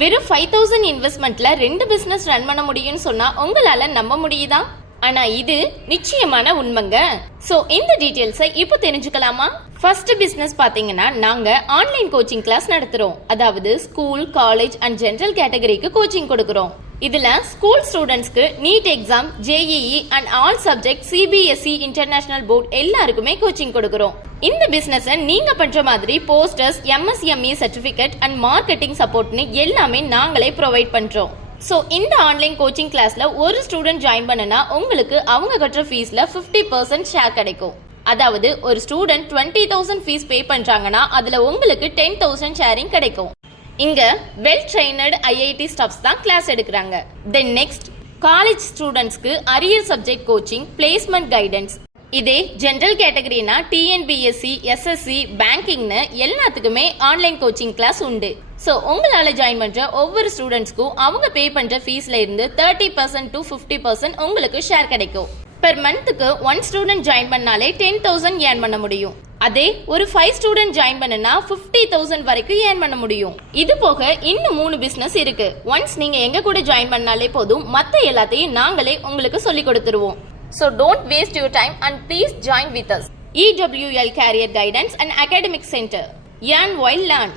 வெறும் 5000 இன்வெஸ்ட்மெண்ட்ல 2 business run பண்ண முடியும்னு சொன்னா உங்களால நம்ப முடியுதா? ஆனா இது நிச்சயமான உண்மைங்க. சோ இந்த டீடைல்ஸை இப்போ தெரிஞ்சுக்கலாமா? ஃபர்ஸ்ட் பிசினஸ் பாத்தீங்கன்னா நாங்க ஆன்லைன் கோச்சிங் கிளாஸ் நடத்துறோம். அதாவது ஸ்கூல், காலேஜ் அண்ட் ஜெனரல் கேட்டகரிக்கு கோச்சிங் கொடுக்கறோம். இதுல ஸ்கூல் ஸ்டூடெண்ட்ஸ்க்கு NEET exam, JEE and all subject CBSE international board எல்லாருக்குமே கோச்சிங் கொடுக்கறோம். இந்த பிசினஸ் நீங்க பண்ற மாதிரி posters, MSME certificate and marketing சப்போர்ட்னு எல்லாமே நாங்களே ப்ரொவைட் பண்றோம். ஸோ இந்த ஆன்லைன் கோச்சிங் கிளாஸ்ல ஒரு ஸ்டூடெண்ட் ஜாயின் பண்ணனா உங்களுக்கு அவங்க கட்டுற ஃபீஸ்ல 50% ஷேர் கிடைக்கும். அதாவது ஒரு ஸ்டூடெண்ட் 20,000 ஃபீஸ் பே பண்றாங்கன்னா அதுல உங்களுக்கு 10,000 ஷேரிங் கிடைக்கும். இங்க வெல் ட்ரெயினர்டு IIT ஸ்டாஃப்ஸ் தான் கிளாஸ் எடுக்கிறாங்க. தென் நெக்ஸ்ட் காலேஜ் ஸ்டூடெண்ட்ஸ்க்கு arrear subject coaching, placement guidance. இதே ஜெனரல் கேட்டகரினா TNPSC, SSC, பேங்கிங்னு எல்லாத்துக்குமே ஆன்லைன் கோச்சிங் கிளாஸ் உண்டு. ஸோ உங்களால ஜாயின் பண்ற ஒவ்வொரு ஸ்டூடெண்ட்ஸ்க்கும் அவங்க பே பண்ற ஃபீஸ்ல இருந்து 30% to 50% உங்களுக்கு ஷேர் கிடைக்கும். பெர் மந்த்துக்கு 1 ஸ்டூடெண்ட் ஜாயின் பண்ணாலே 10,000 ஏர்ன் பண்ண முடியும். அதே ஒரு 5 ஸ்டூடெண்ட் ஜாயின் பண்ணனா 50,000 வரைக்கும் ஏர்ன் பண்ண முடியும். இது போக இன்னும் 3 பிசினஸ் இருக்கு. ஒன்ஸ் நீங்க எங்க கூட ஜாயின் பண்ணாலே போதும், மத்த எல்லாத்தையும் நாங்களே உங்களுக்கு சொல்லி கொடுத்துருவோம். So don't waste your time and please join with us. EWL Career Guidance and Academic Center. Earn while learn.